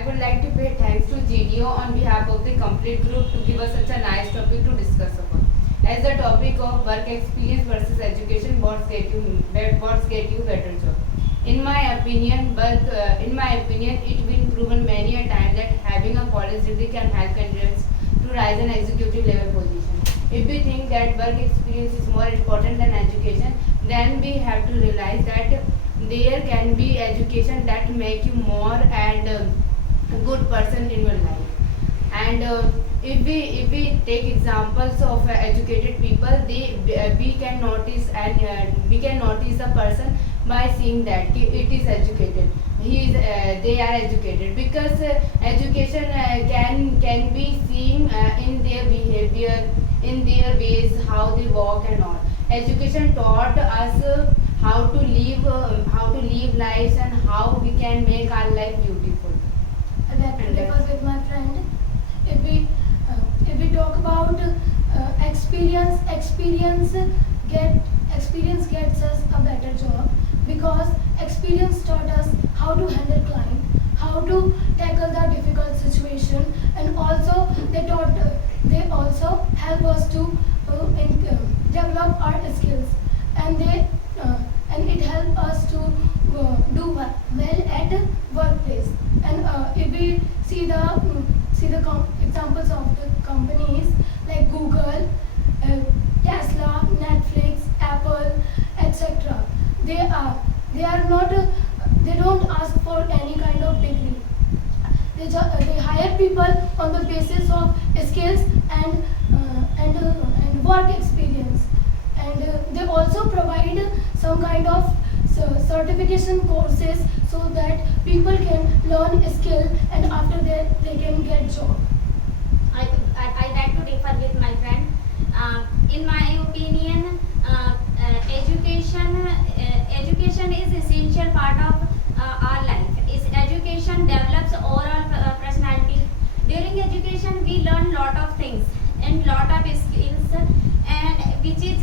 I would like to pay thanks to GDO on behalf of the complete group to give us such a nice topic to discuss upon. As the topic of work experience versus education, what get you better job? In my opinion, it been proven many a time that having a college degree can help candidates to rise an executive level position. If we think that work experience is more important than education, then we have to realize that there can be education that make you more and a good person in your life. And if we take examples of educated people, we can notice we can notice a person by seeing that it is educated. They are educated because education can be seen in their behavior, in their ways, how they walk and all. Education taught us how to live lives and how we can make our life beautiful. Because with my friend, if we talk about experience gets us a better job, because experience taught us how to handle client, how to tackle the difficult situation, and also they also help us to develop our skills, and it helps us to do well at workplace. And if we see the examples of the companies like Google, Tesla, Netflix, Apple, etc. They are not they don't ask for any kind of degree. They hire people on the basis of skills and work experience, and they also provide some kind of certification courses so that people can learn a skill, and after that they can get job. I like to differ with my friend. In my opinion, education is essential part of our life. Education develops overall personality. During education, we learn lot of things and lot of skills, and which is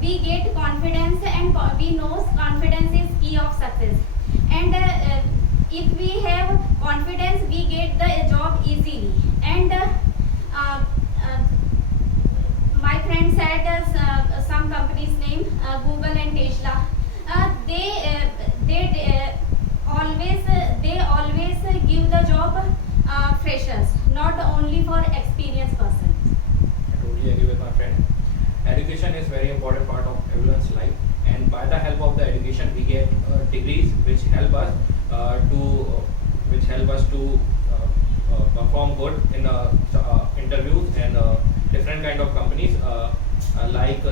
we get confidence, and we know confidence is key of success. And if we have confidence, we get the job easily. And my friend said some companies name Google and Tesla. They always give the job freshers, not only for experienced persons. I totally agree with my friend. Education is very important part of everyone's life, and by the help of the education, we get degrees which help us to perform good in interviews and different kind of companies.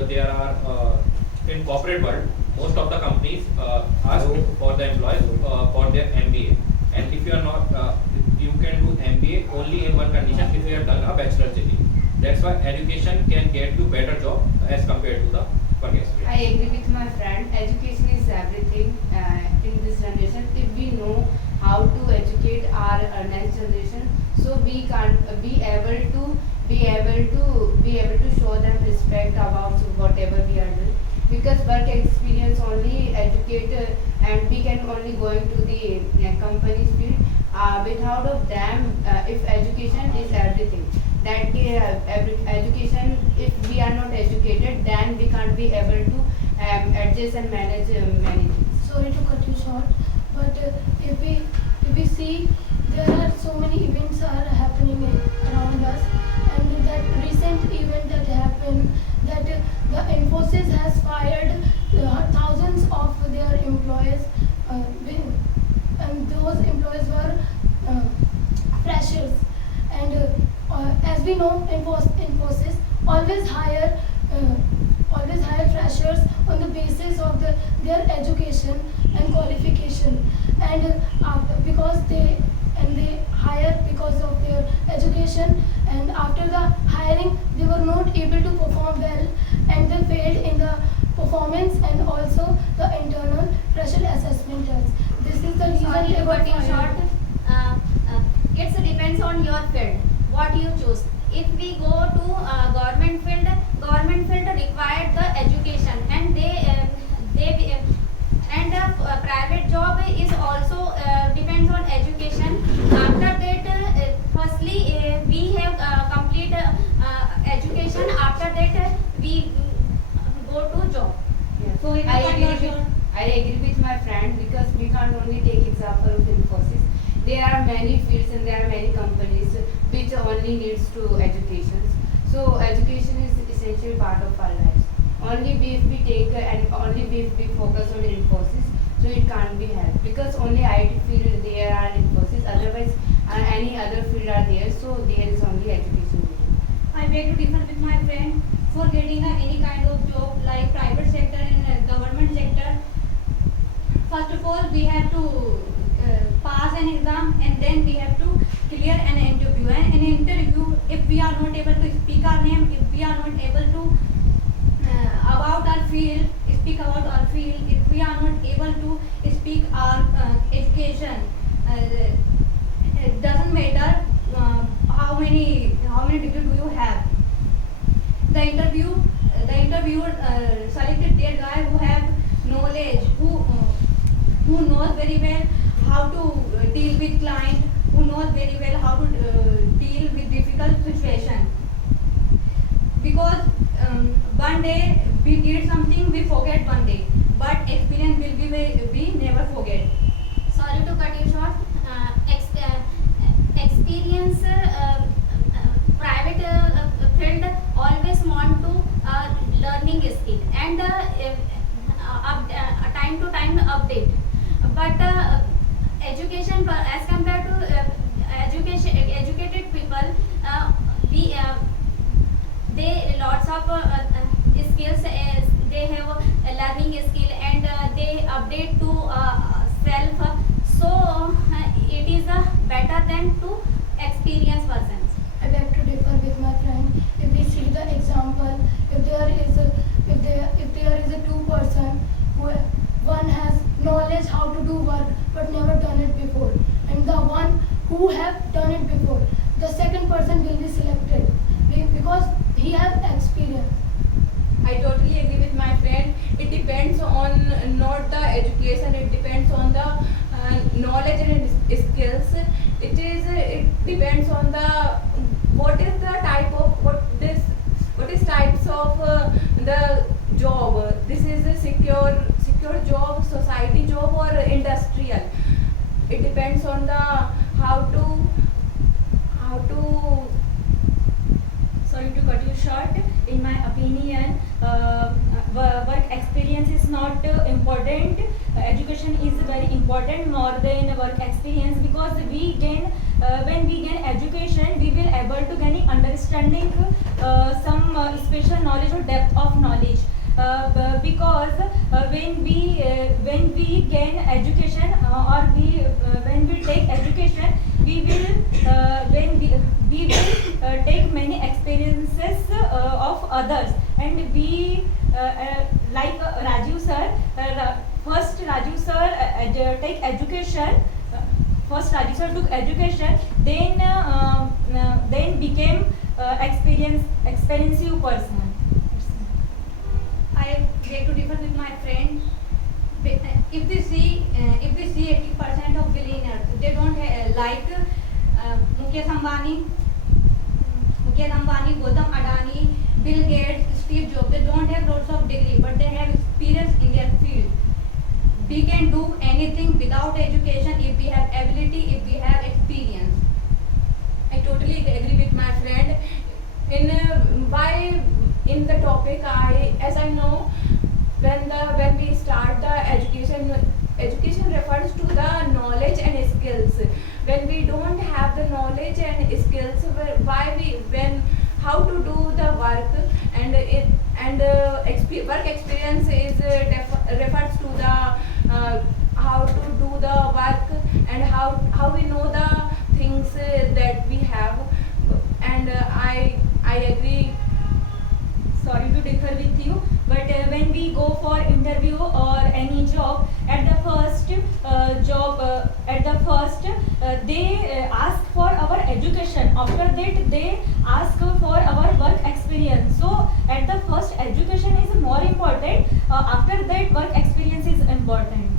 There are in corporate world, most of the companies ask for the employees for their MBA, and if you are not, you can do MBA only in one condition: if you have done a bachelor's degree. That's why education can get you better job as compared to the work experience. I agree with my friend. Education is everything in this generation. If we know how to educate our next generation, so we can be able to show them respect about whatever we are doing. Because work experience only educate and we can only go into the company's field. Without of them, if education is everything, that education, if we are not educated, then we can't be able to adjust and manage many things. Sorry to cut you short, but if we see, there are so many events are happening around us, and that recent event that happened, that the Infosys has fired thousands of their employees, and those employees were freshers. And as we know, Infosys always hire freshers on the basis of their education and qualification, and because they hire because of their education, and after the hiring they were not able to perform well, and they failed in the performance and also the internal fresher assessment test. This is the reason Sorry they to were cut you fired. short. It depends on your field, what you choose. If we go to government field required the education, and private job is also depends on education. that we go to job. Yeah. So if I you agree can with, I agree with my friend because we can't only take example of Infosys. There are many fields and there are many companies which only needs to education. So education is essential part of our lives. Only if we take and only if we focus on Infosys, so it can't be helped because only IT field there are Infosys. Otherwise, any other field are there. So there is only education. I beg to differ with my friend. For getting any kind of job like private sector and government sector, first of all we have to pass an exam and then we have to clear an interview. And in interview, if we are not able to speak our name, if we are not able to about our field, speak about our field, if we are not able to speak our education, it doesn't matter how many degree do you have. The interviewer selected their guy who have knowledge, who knows very well how to deal with client, who knows very well how to deal with difficult situation. Because one day we did something, we forget one day, but experience will be we never forget. Sorry to cut you short. Experience private field always want to learning skill and time to time update. But education as compared to educated people, we they lots of skills. They have a learning skill and they update to self. So it is better than to experienced persons. I beg to differ with my friend. If we see the example, if there is a two person who one has knowledge how to do work but never done it before, and the one who have done it before, the second person will be selected because he have experience. I totally agree with my friend. It depends on not the education. It depends on the knowledge and skills. It depends on the what is the type of what is types of the job. This is a secure job, society job or industrial. It depends on the how to. Sorry to cut you short. In my opinion, work experience is not important. Education is very important more than work experience, because we gain when we gain education, we will able to gain understanding some special knowledge or depth of knowledge. Because when we gain education when we take education, we will take many experiences of others, and we like Rajiv sir. First Rajiv sir take education. First Rajiv sir took education, then became experienced person. I beg to differ with my friend. If we see 80% of billionaires, they don't like Mukesh Ambani, Gautam Adani, Bill Gates, Steve Jobs. They don't have lots of degree, but they have experience in their field. We can do anything without education if we have ability, if we have experience. I totally agree with my friend. In the topic, as I know, when we start the education refers to the knowledge and skills. When we don't have the knowledge and skills, how to do the work, and work experience is refers to the how to do the work and how we know the things that we have. And I agree. Sorry to differ with you, but when we go for interview or any job, at the first they ask for our education. After that they ask for our work experience. So at the first, education is more important. After that, work experience is important.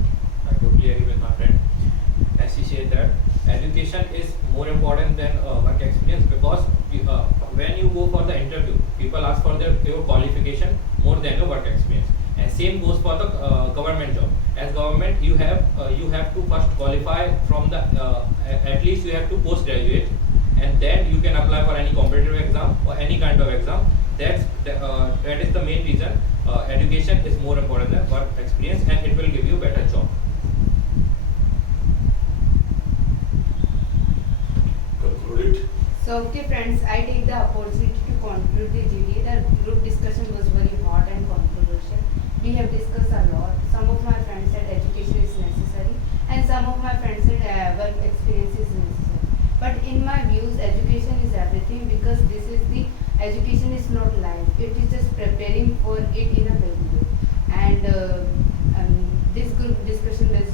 I totally agree with my friend. As associate that education is more important than work experience, because when you go for the interview, people ask for your qualification more than your work experience. And same goes for the government job. As government, you have to first qualify from the at least you have to postgraduate, and then you can apply for any competitive exam or any kind of exam. That is the main reason education is more important than work experience, and it will give you better job. Conclude it. So, okay friends, I take the opportunity to conclude the GD. The group discussion was very hot and controversial. We have discussed a lot. Some of my friends said education is necessary, and some of my friends said work experience is necessary. But in my views, education is everything, because this is the education is not life. It is just preparing for it in a better way. And this group discussion was